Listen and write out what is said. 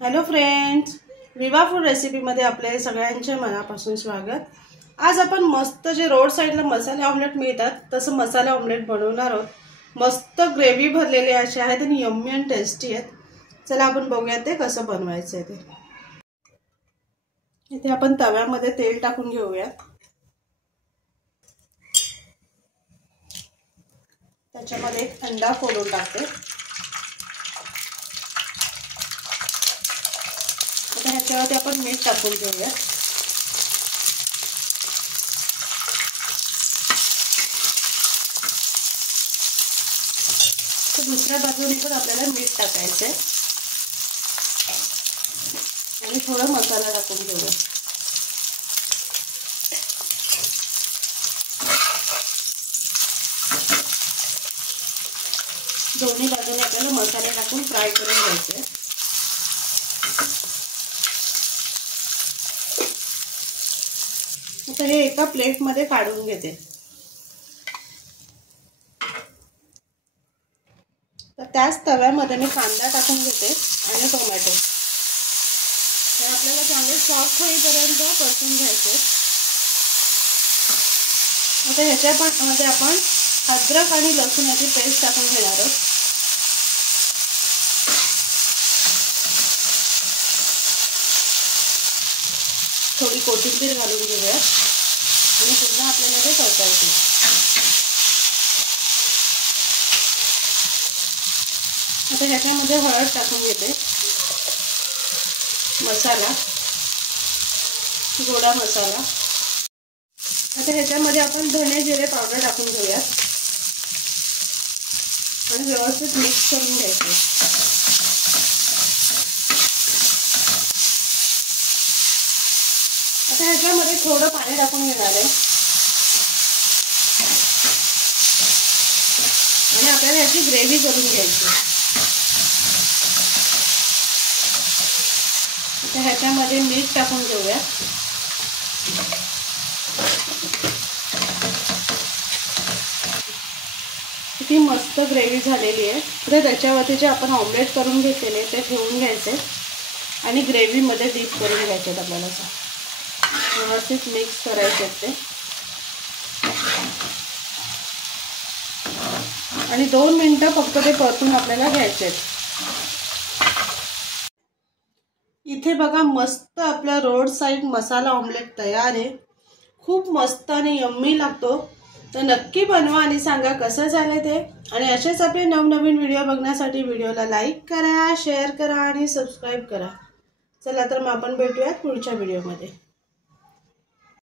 Hello friends, विवा food रेसिपीमध्ये आपले सगळ्यांचे मनापासून स्वागत। आज आपण मस्त जे रोड साइडला मसाले ऑमलेट मिळतात तसं मसाला ऑमलेट बनवणार आहोत। मस्त ग्रेव्ही भरलेले असे आहेत आणि यम्मी आणि टेस्टी आहेत। चला आपण बघूया ते कसं बनवायचं आहे ते। इथे आपण तव्यामध्ये तेल टाकून घेऊया। त्याच्यामध्ये एक अंडा फोडून टाकते। आता ह्याच्यावरती आपण मीठ टाकून घेऊया। तर दुसऱ्या बाजूने पण आपल्याला मीठ टाकायचं आहे आणि थोडा मसाला टाकून घेऊया। दोन्ही बाजूने आपल्याला मसाले टाकून फ्राय करून घ्यायचे। आता हे एका प्लेट मध्ये काढून घेते। तर त्याच तव्यामध्ये मी कांदा टाकून घेते आणि टोमॅटो। हे आपल्याला चांगले सॉफ्ट होईपर्यंत परतून घ्यायचे। आता ह्याच्यामध्ये आपण अद्रक आणि लसूणाची पेस्ट टाकून घेणार आहोत। थोडी कोथिंबीर घालून घेऊया आणि पुन्हा आपल्याला ते परतायचे। आता ह्याच्यामध्ये हळद टाकून घेते, मसाला, गोडा मसाला। आता ह्याच्यामध्ये आपण धने जिरे पावडर टाकून घेऊया आणि व्यवस्थित मिक्स करून घ्यायचे। आता ह्याच्यामध्ये थोडं पाणी टाकून घेणार आहे आणि आपल्याला याची ग्रेव्ही करून घ्यायची। आता ह्याच्यामध्ये मीठ टाकून घेऊया। किती मस्त ग्रेव्ही झालेली आहे। तर त्याच्यावरती जे आपण ऑमलेट करून घेतलेले ते ठेवून घ्यायचे आणि ग्रेव्ही मध्ये डीप करून घ्यायचे। आपल्याला व्यवस्थित मिक्स करायचे ते आणि 2 मिनिटं फक्त ते परतून आपल्याला घ्यायचे। इथे बघा मस्त आपला रोड साइड मसाला ऑमलेट तयार आहे। खूप मस्त आणि यम्मी लागतो। तर नक्की बनवा आणि सांगा कसं झालं ते। आणि असेच आपले नवनवीन व्हिडिओ बघण्यासाठी व्हिडिओला लाईक करा, शेअर करा आणि सबस्क्राईब करा। चला तर मग आपण भेटूयात पुढच्या व्हिडिओमध्ये।